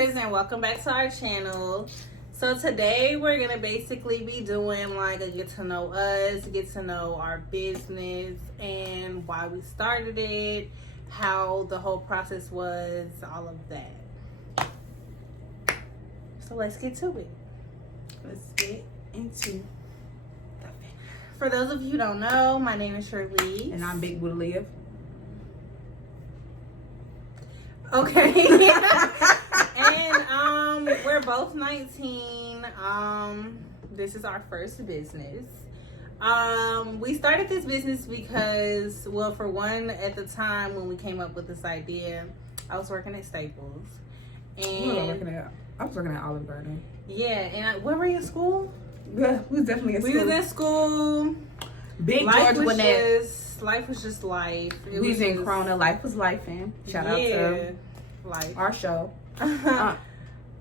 viewers, and welcome back to our channel. So today we're gonna basically be doing like a get to know us, get to know our business and why we started it, how the whole process was, all of that. So let's get to it. Let's get into it. For those of you who don't know, my name is Shirley. And I'm Big Booty Liv. Okay. And we're both 19. This is our first business. We started this business because, well, for one, at the time when we came up with this idea, I was working at Staples. And I was working at Olive Garden. Yeah, and where were you in school? Yeah, we was definitely in school. We was in school. Big George Gwinnett. Life was just life. We was in Corona. Life was life in. Shout out to life. Our show.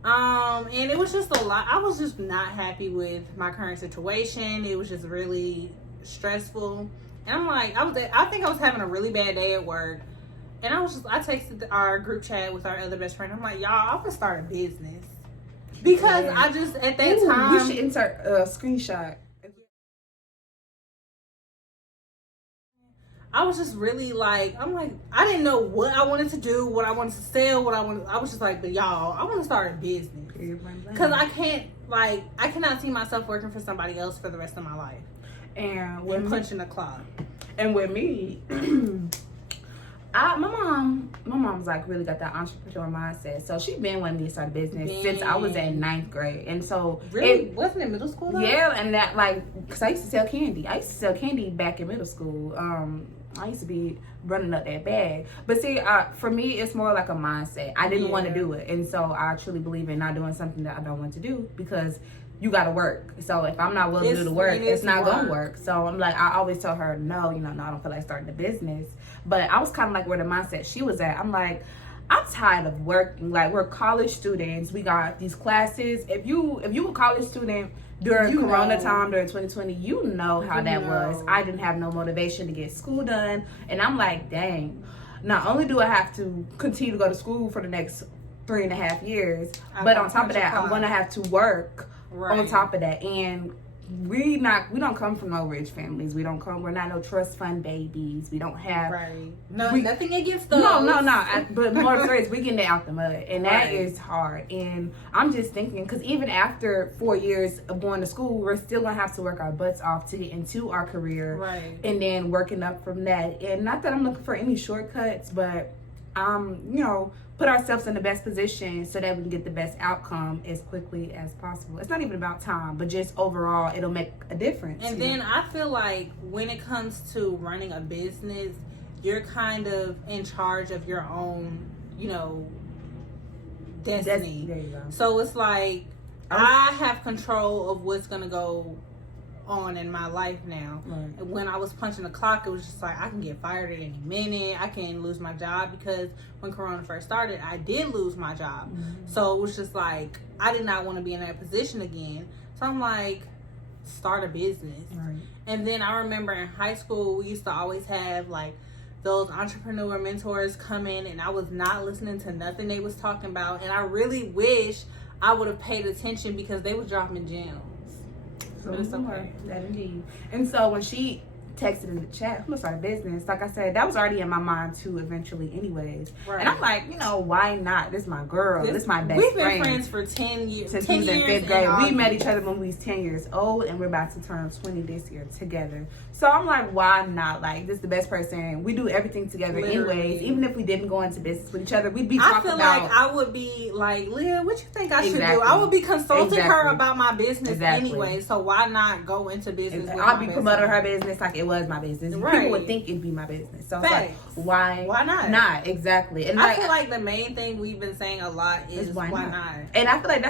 And it was just a lot. I was just not happy with my current situation. It was just really stressful. And I'm like, I think I was having a really bad day at work. And I texted our group chat with our other best friend. I'm like, y'all, I'm gonna start a business. Because I just, at that time. We should insert a screenshot. I was just really like, I didn't know what I wanted to do, what I wanted to sell, I was just like, but y'all, I want to start a business. Because I cannot see myself working for somebody else for the rest of my life. And punching a clock. And with me, my mom's like really got that entrepreneur mindset. So she been wanting me to start a business since I was in 9th grade. And so wasn't it middle school though? Yeah, and that because I used to sell candy. I used to sell candy back in middle school. I used to be running up that bag. But see, for me, it's more like a mindset. I didn't want to do it. And so I truly believe in not doing something that I don't want to do because you got to work. So if I'm not willing to do the work, it's not going to work. So I'm like, I always tell her, no, no, I don't feel like starting a business. But I was kind of like where the mindset she was at. I'm like, I'm tired of working. Like, we're college students. We got these classes. If you a college student during Corona time, during 2020, you know how that was. I didn't have no motivation to get school done. And I'm like, dang, not only do I have to continue to go to school for the next 3.5 years, but on top of that, I'm going to have to work on top of that. And we don't come from no rich families. We're not no trust fund babies. We don't have nothing against those. No. But more serious, we getting out the mud, and that is hard. And I'm just thinking, because even after 4 years of going to school, we're still gonna have to work our butts off to get into our career, and then working up from that. And not that I'm looking for any shortcuts, but put ourselves in the best position so that we can get the best outcome as quickly as possible. It's not even about time, but just overall, it'll make a difference. And then I feel like when it comes to running a business, you're kind of in charge of your own, destiny. There you go. So it's like, I have control of what's going to go on in my life now. When I was punching the clock, it was just like, I can get fired at any minute. I can lose my job, because when Corona first started, I did lose my job. So it was just like, I did not want to be in that position again. So I'm like, start a business. And then I remember in high school, we used to always have like those entrepreneur mentors come in, and I was not listening to nothing they was talking about. And I really wish I would have paid attention, because they was dropping gems. But it's okay. That indeed. And so when she texted in the chat, I'm gonna start a business, like I said, that was already in my mind too, eventually anyways. And I'm like, why not? This is my girl. This is my best friend. We've been friends for 10 years. Since we was in 5th grade. We met each other when we was 10 years old, and we're about to turn 20 this year together. So I'm like, why not? Like, this is the best person. We do everything together anyways. Even if we didn't go into business with each other, we'd be talking about. I feel like I would be like, Leah, what you think I should do? I would be consulting her about my business anyway. So why not go into business with I'll be promoting her business like it was my business. People would think it'd be my business. So it's like, why not? Not exactly. And I feel like the main thing we've been saying a lot is why not? And I feel like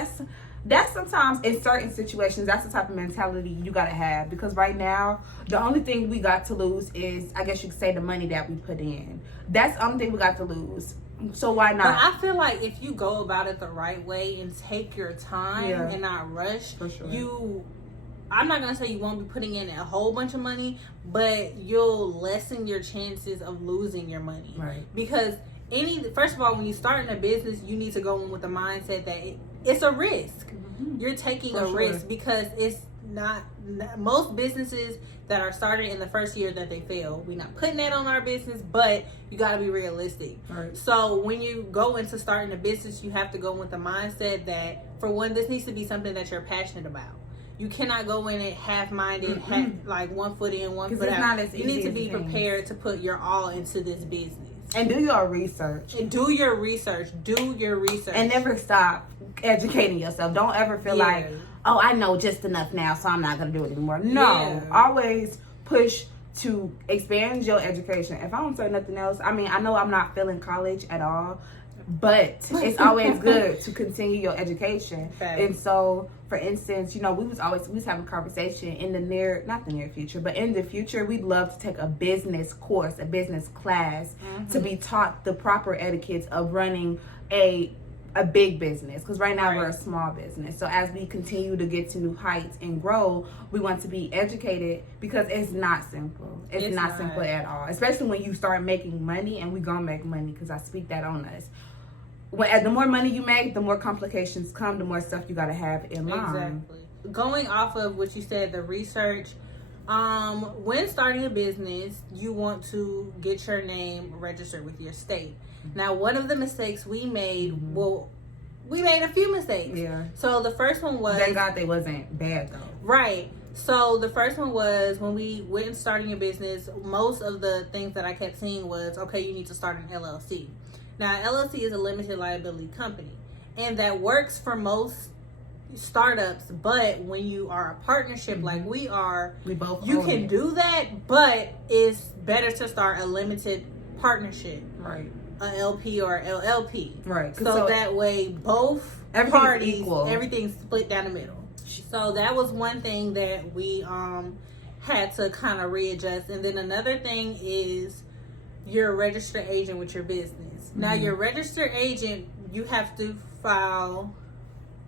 that's sometimes in certain situations, that's the type of mentality you gotta have, because right now the only thing we got to lose is, I guess you could say, the money that we put in. That's the only thing we got to lose. So why not? But I feel like if you go about it the right way and take your time and not rush, I'm not gonna say you won't be putting in a whole bunch of money, but you'll lessen your chances of losing your money. Right. Because first of all, when you start in a business, you need to go in with the mindset that it's a risk. You're taking a risk because it's not most businesses that are started in the first year that they fail. We're not putting that on our business, but you got to be realistic. Right. So when you go into starting a business, you have to go with the mindset that, for one, this needs to be something that you're passionate about. You cannot go in it half-minded, like 1 foot in, 1 foot out. You need to be prepared to put your all into this business. And do your research. Do your research. And never stop educating yourself. Don't ever feel like, oh, I know just enough now, so I'm not going to do it anymore. No. Always push to expand your education. If I don't say nothing else, I mean, I know I'm not feeling college at all, but it's always good to continue your education. And so, for instance, you know, we was having a conversation in not the near future, but in the future, we'd love to take a business course, a business class, to be taught the proper etiquettes of running a big business, because right now we're a small business. So as we continue to get to new heights and grow, we want to be educated, because it's not simple. It's not simple at all, especially when you start making money, and we gonna make money, because I speak that on us. The more money you make, the more complications come, the more stuff you got to have in mind. Exactly. Going off of what you said, the research, when starting a business, you want to get your name registered with your state. Now, one of the mistakes we made, we made a few mistakes. Yeah. So the first one was... Thank God they wasn't bad, though. Right. So the first one was, when we went and starting a business, most of the things that I kept seeing was, okay, you need to start an LLC. Now, LLC is a limited liability company, and that works for most startups, but when you are a partnership like we are, you can do that, but it's better to start a limited partnership. Right. A LP or LLP. Right. So that way both parties, everything's split down the middle. So that was one thing that we had to kind of readjust. And then another thing is, you're a registered agent with your business. Now, your registered agent, you have to file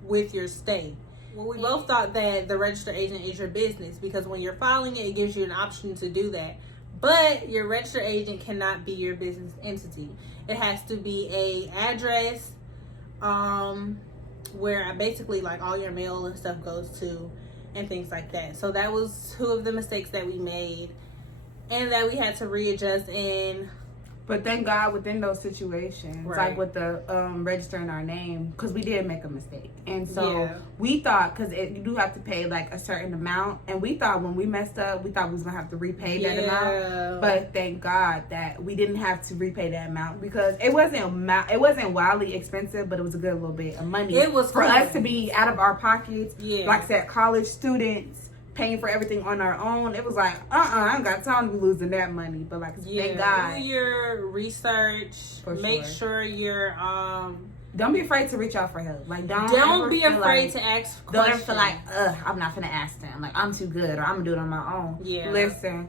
with your state. Well, we both thought that the registered agent is your business, because when you're filing it, it gives you an option to do that. But your registered agent cannot be your business entity. It has to be a address where basically like all your mail and stuff goes to, and things like that. So that was two of the mistakes that we made, and that we had to readjust in. But thank God, within those situations, like with the registering our name, because we did make a mistake. And so we thought, because you do have to pay like a certain amount, and we thought when we messed up, we thought we was going to have to repay that amount. But thank God that we didn't have to repay that amount, because it wasn't wildly expensive, but it was a good little bit of money. It was for us to be out of our pockets. Like I said, college students paying for everything on our own. It was like, I ain't got time to be losing that money. But like, thank God. Do your research. Make sure you're don't be afraid to reach out for help. Like, don't be afraid to ask questions. Don't ever feel like, I'm not gonna ask them. Like, I'm too good, or I'm gonna do it on my own. Listen,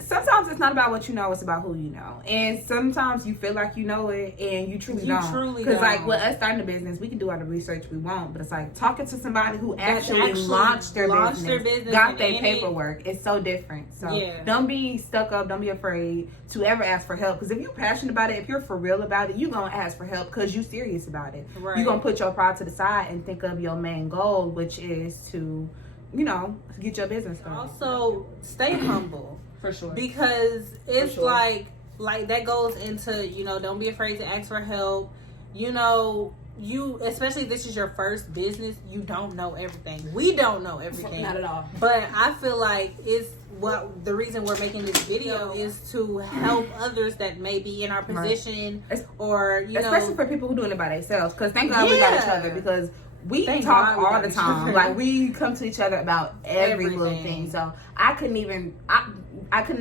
sometimes it's not about what you know, it's about who you know. And sometimes you feel like you know it, and you truly don't. Because like with us starting a business, we can do all the research we want, but it's like talking to somebody who actually launched their business, got their paperwork. It's so different. So don't be stuck up. Don't be afraid to ever ask for help. Because if you're passionate about it, if you're for real about it, you're going to ask for help because you're serious about it. You're going to put your pride to the side and think of your main goal, which is to, get your business going. Also, stay humble. For sure. Because it's like that goes into, don't be afraid to ask for help. You, especially if this is your first business, you don't know everything. We don't know everything. Not at all. But I feel like the reason we're making this video is to help others that may be in our position, or, especially for people who doing it by themselves. Because thank God we got each other, because we talk all the time. Like, we come to each other about every little thing. So I couldn't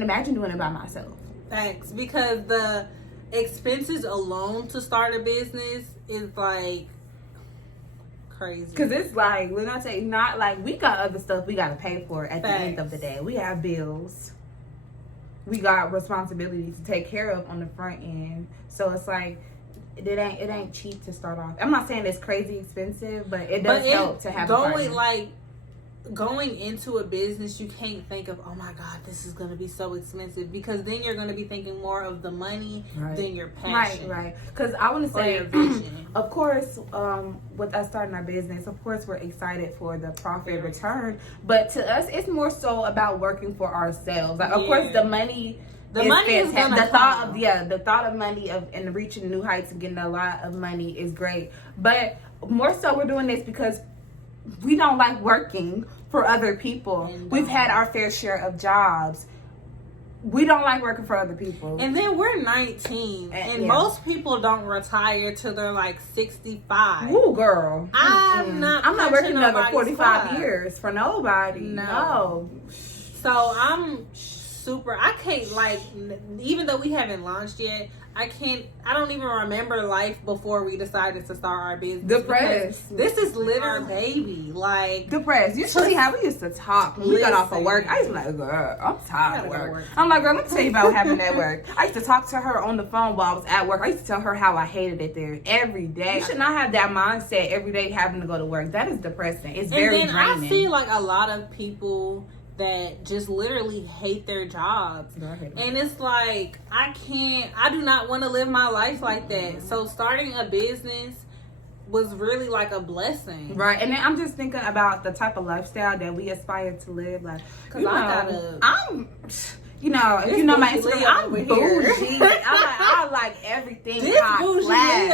imagine doing it by myself. Thanks. Because the expenses alone to start a business is like crazy. Because it's like, when I say not like, we got other stuff we got to pay for at the end of the day. We have bills. We got responsibility to take care of on the front end. So it's like, it ain't cheap to start off. I'm not saying it's crazy expensive, but it does help to have going like going into a business, you can't think of, oh my God, this is going to be so expensive, because then you're going to be thinking more of the money than your passion. Right. Because I want to say, your vision. Of course, with us starting our business, of course, we're excited for the profit return. But to us, it's more so about working for ourselves. Like, of course, the money. The money is gonna come. The thought of money and reaching new heights and getting a lot of money is great. But more so, we're doing this because we don't like working for other people. We've had our fair share of jobs. We don't like working for other people. And then we're 19, and most people don't retire till they're like 65. Ooh, girl. I'm not working another 45 years for nobody. No. So I'm super, I can't, like, even though we haven't launched yet, I don't even remember life before we decided to start our business. Depressed. This is literally our baby. Like, depressed. You see how we used to talk when we got off of work. I used to be like, girl, I'm tired of work. I'm like, girl, let me tell you about what happened at work. I used to talk to her on the phone while I was at work. I used to tell her how I hated it there every day. You should not have that mindset every day having to go to work. That is depressing. It's very draining. And then I see like a lot of people that just literally hate their jobs. And it's like, I do not want to live my life like that. So starting a business was really like a blessing. Right. And then I'm just thinking about the type of lifestyle that we aspire to live. Like, if you know my Instagram, I'm bougie. I like everything high class.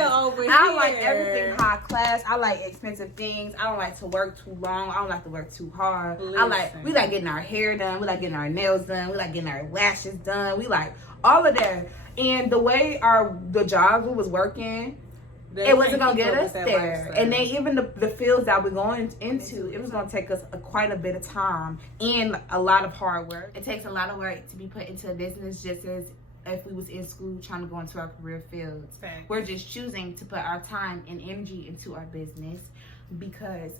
I like everything high class. I like expensive things. I don't like to work too long. I don't like to work too hard. We like getting our hair done. We like getting our nails done. We like getting our lashes done. We like all of that. And the way the jobs we was working, it wasn't gonna get us there. And then even the fields that we're going into, it was gonna take us quite a bit of time and a lot of hard work. It takes a lot of work to be put into a business, just as if we was in school trying to go into our career fields. Right. We're just choosing to put our time and energy into our business because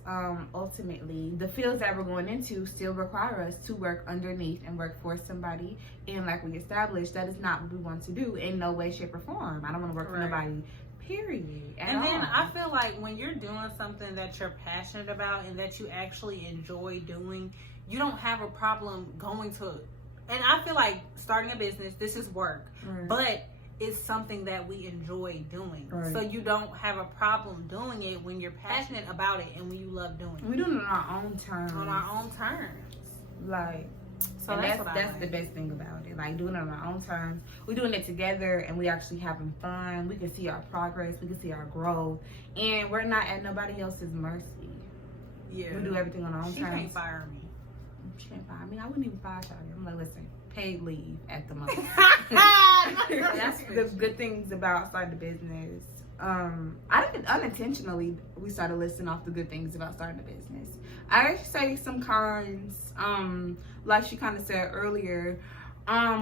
ultimately the fields that we're going into still require us to work underneath and work for somebody. And like we established, that is not what we want to do in no way, shape, or form. I don't want to work for nobody. Period. And then I feel like when you're doing something that you're passionate about and that you actually enjoy doing, you don't have a problem going to. And I feel like starting a business, this is work, but it's something that we enjoy doing. So you don't have a problem doing it when you're passionate about it and when you love doing it. We do it on our own terms. On our own terms. Like. So that's the best thing about it. Like doing it on our own terms. We're doing it together and we actually having fun. We can see our progress. We can see our growth. And we're not at nobody else's mercy. Yeah. We do everything on our own terms. She can't fire me. She can't fire me. I wouldn't even fire you. I'm like, listen, paid leave at the moment. That's the good things about starting a business. Unintentionally, we started listing off the good things about starting a business. I say some cons, like she kind of said earlier,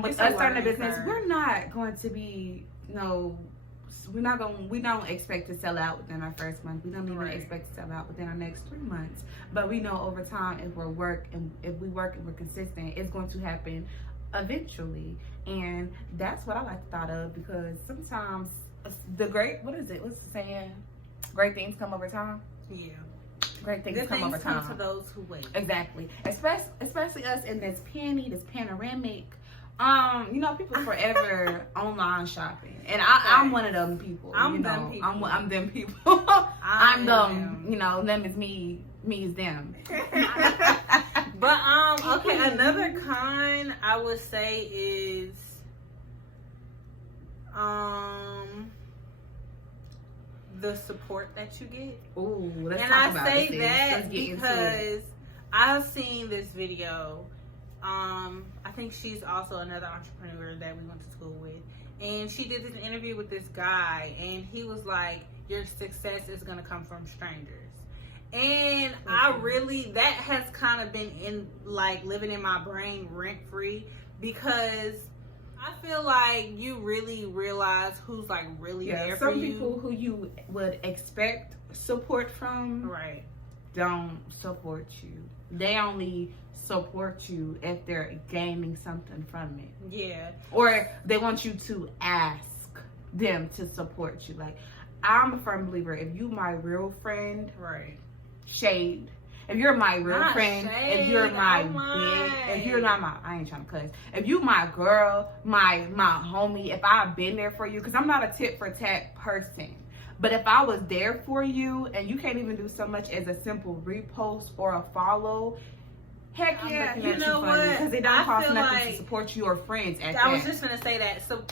with us starting a business, we're not going to be, we don't expect to sell out within our first month. We don't even expect to sell out within our next 3 months. But we know over time, if we work and we're consistent, it's going to happen eventually. And that's what I like the thought of, because sometimes what's the saying? Great things come over time. Yeah. Great things come over time. To those who wait. Exactly. Especially us in this panoramic. People forever online shopping, and I'm one of them people. I'm them people. I'm them people. I'm them. Them is me. Me is them. But okay. Another con I would say is the support that you get. Ooh, let's and talk I about say this. that because I've seen this video. I think she's also another entrepreneur that we went to school with, and she did this interview with this guy, and he was like, your success is gonna come from strangers. And that has kind of been living in my brain rent free, because I feel like you really realize who's really there for you. Some people who you would expect support from don't support you. They only support you if they're gaining something from it. Yeah. Or they want you to ask them to support you. Like, I'm a firm believer, if you my real friend, shade. if you're my real Not friend, shade, if you're my oh if you're not my, I ain't trying to cuss. If you my girl, my homie, if I've been there for you, because I'm not a tit for tat person. But if I was there for you and you can't even do so much as a simple repost or a follow, heck yeah, you know what? Because it don't cost nothing like to support your friends at that. I was just gonna say that. So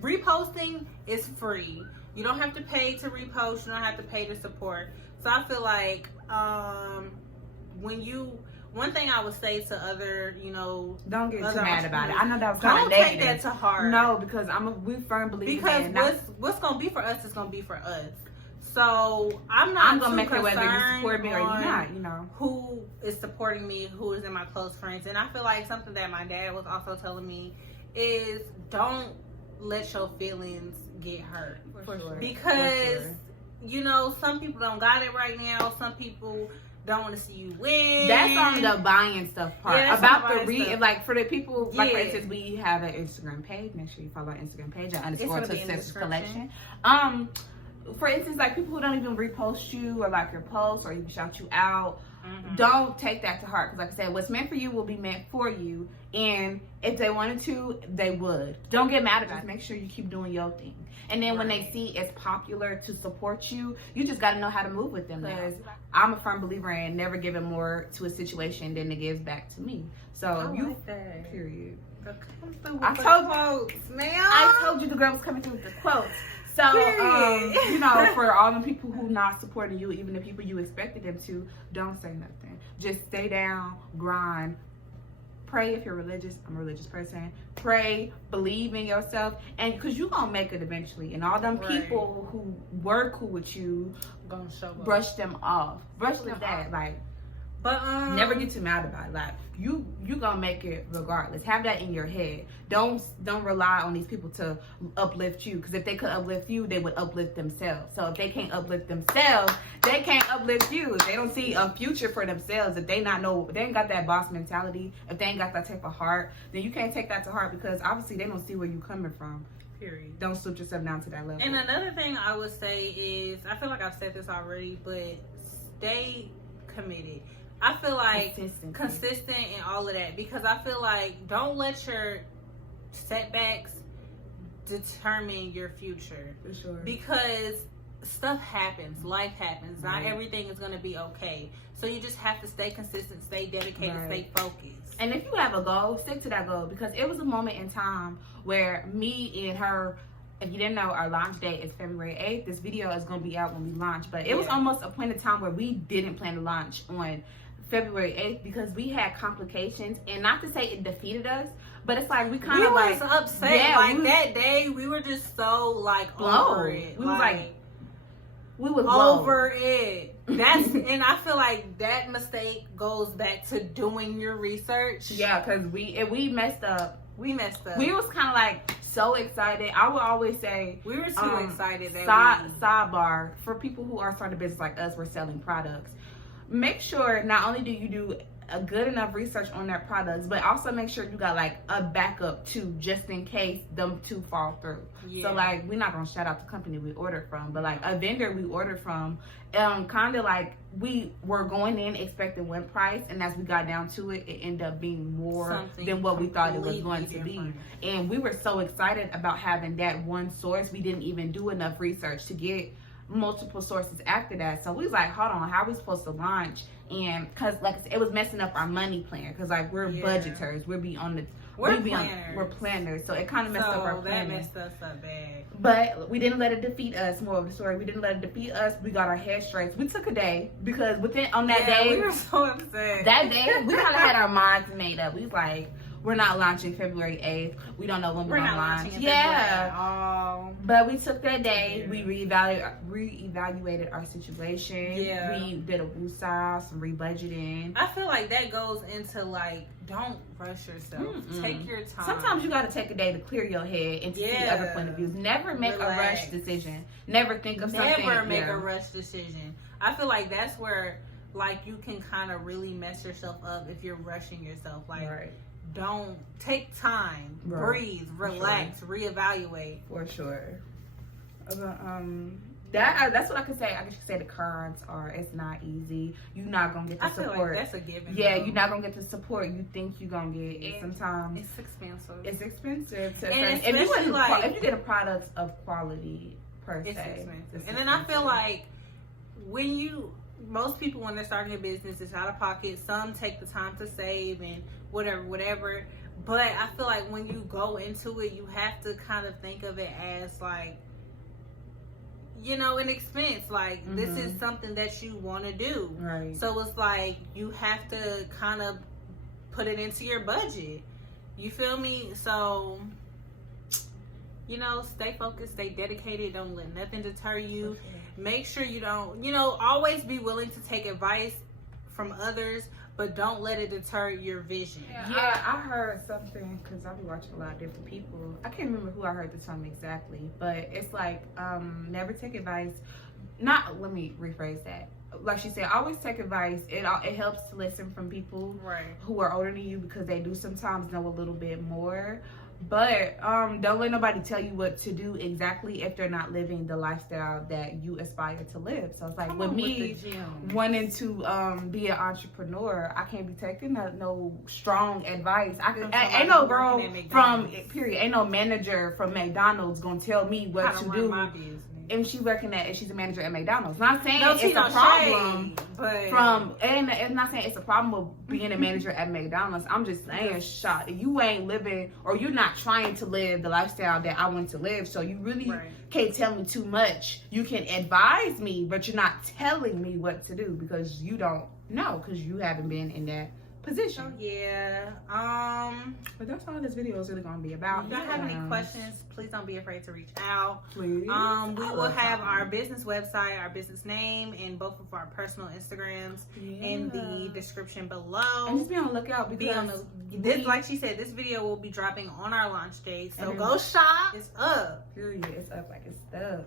reposting is free. You don't have to pay to repost. You don't have to pay to support. So I feel like one thing I would say to other, don't get too mad about it. I know that was kind of negative. Don't take that to heart. No, because we firm believe because what's gonna be for us is gonna be for us. So I'm gonna make it whether you support me or you're not. Who is supporting me? Who is in my close friends? And I feel like something that my dad was also telling me is don't let your feelings get hurt. For sure. Because some people don't got it right now. Some people don't want to see you win. That's on the buying stuff part. Yeah, about the like for the people, like for Yeah. instance, we have an Instagram page. Make sure you follow our Instagram page at _to Success Collection. For instance, like people who don't even repost you or like your posts or even shout you out, don't take that to heart. Because like I said, what's meant for you will be meant for you. And if they wanted to, they would. Don't get mad about it. Make sure you keep doing your thing. And then when they see it's popular to support you, you just got to know how to move with them. Because I'm a firm believer in never giving more to a situation than it gives back to me. So period. I told you the girl was coming through with the quotes. So, for all the people who not supporting you, even the people you expected them to, don't say nothing. Just stay down, grind, pray if you're religious. I'm a religious person. Pray, believe in yourself, and because you're going to make it eventually. And all them people who were cool with you, gonna show up. Brush them off. Brush them off. But never get too mad about it. Like you gonna make it regardless. Have that in your head. Don't rely on these people to uplift you. Because if they could uplift you, they would uplift themselves. So if they can't uplift themselves, they can't uplift you. If they don't see a future for themselves, if they ain't got that boss mentality, if they ain't got that type of heart, then you can't take that to heart because obviously they don't see where you're coming from. Period. Don't slip yourself down to that level. And another thing I would say is, I feel like I've said this already, but stay committed. I feel like consistent and all of that, because I feel like don't let your setbacks determine your future. For sure. Because stuff happens, life happens. Not everything is going to be okay. So you just have to stay consistent, stay dedicated, stay focused. And if you have a goal, stick to that goal, because it was a moment in time where me and her, if you didn't know, our launch date is February 8th. This video is going to be out when we launch, but it was almost a point in time where we didn't plan to launch on February 8th because we had complications, and not to say it defeated us, but it's like we kind of was upset. Yeah, that day we were just so over it. We was over it. That's and I feel like that mistake goes back to doing your research. Yeah, because we messed up. We messed up. We was kind of like so excited. I would always say we were too excited. Sidebar for people who are starting a business like us, we're selling products. Make sure not only do you do a good enough research on their products, but also make sure you got like a backup too, just in case them two fall through. Yeah. So like, we're not gonna shout out the company we ordered from, but like a vendor we ordered from, kind of like we were going in expecting one price, and as we got down to it, it ended up being more than what we thought it was going to be. And we were so excited about having that one source, we didn't even do enough research to get multiple sources after that. So we was like, hold on, how are we supposed to launch? And because like it was messing up our money plan, because like we're budgeters, we're planners, so it kind of messed up our plan. That messed us up bad. But we didn't let it defeat us. More of the story, we didn't let it defeat us. We got our head straight. We took a day because on that day we were so upset. That day we kind of had our minds made up. We was like, we're not launching February 8th. We don't know when we're gonna launch. But we took that day. We reevaluated our situation. Yeah. We did a woosah, some rebudgeting. I feel like that goes into like, don't rush yourself. Take your time. Sometimes you gotta take a day to clear your head and to see other point of views. Never make a rush decision. Never think of something. Never make a rush decision. I feel like that's where like you can kind of really mess yourself up if you're rushing yourself. Like. Don't take time, breathe, relax, reevaluate. For sure. That's what I could say. I guess you could say the cons are it's not easy. You're not gonna get the support. I feel like that's a given. Yeah, though. you're not gonna get the support you think you're gonna get. And sometimes it's expensive. It's expensive. And if you get a product of quality per se, it's expensive. And then I feel like most people when they're starting a business, it's out of pocket. Some take the time to save and whatever. But I feel like when you go into it, you have to kind of think of it as like, an expense. Like, this is something that you want to do. Right. So it's like you have to kind of put it into your budget. You feel me? So, stay focused, stay dedicated. Don't let nothing deter you. Okay. Make sure you don't, always be willing to take advice from others, but don't let it deter your vision. Yeah, I heard something because I've been watching a lot of different people. I can't remember who I heard this from exactly, but it's like never take advice. Let me rephrase that. Like she said, always take advice. It helps to listen from people who are older than you because they do sometimes know a little bit more. But don't let nobody tell you what to do exactly if they're not living the lifestyle that you aspire to live. So it's like with me wanting to be an entrepreneur, I can't be taking no strong advice. Ain't no girl ain't no manager from McDonald's gonna tell me what to do. And she's a manager at McDonald's. Not saying it's a problem and it's not saying it's a problem with being a manager at McDonald's. I'm just saying, you ain't living or you're not trying to live the lifestyle that I want to live. So you really can't tell me too much. You can advise me, but you're not telling me what to do because you don't know because you haven't been in that position. But that's all this video is really going to be about. If y'all have any questions, please don't be afraid to reach out. Please. We will have our business website, our business name, and both of our personal Instagrams in the description below. And just be on the lookout because like she said, this video will be dropping on our launch date. So go shop. It's up. Period. It's up like it's stuck.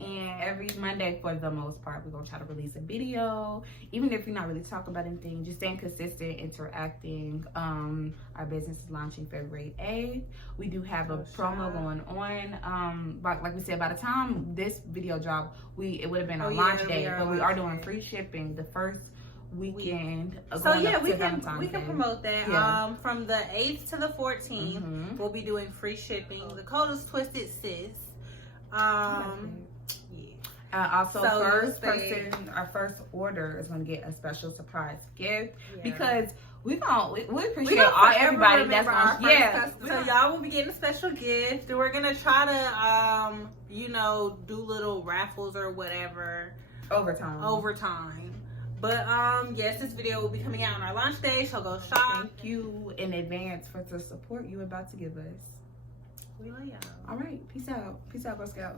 And every Monday, for the most part, we're going to try to release a video. Even if you're not really talking about anything, just staying consistent, interacting. Our business is launching February 8th. We do have a promo going on. Like we said, by the time this video dropped, it would have been our launch day. But we are doing free shipping the first weekend. So we can promote that. From the 8th to the 14th, we'll be doing free shipping. The code is Twisted Sis. Also, our first order is going to get a special surprise gift because we appreciate everybody that's on. So y'all will be getting a special gift. We're gonna try to do little raffles or whatever over time. But yes, this video will be coming out on our launch day. So go shop. Thank you in advance for the support you're about to give us. We love y'all. All right, peace out. Peace out, Girl Scout.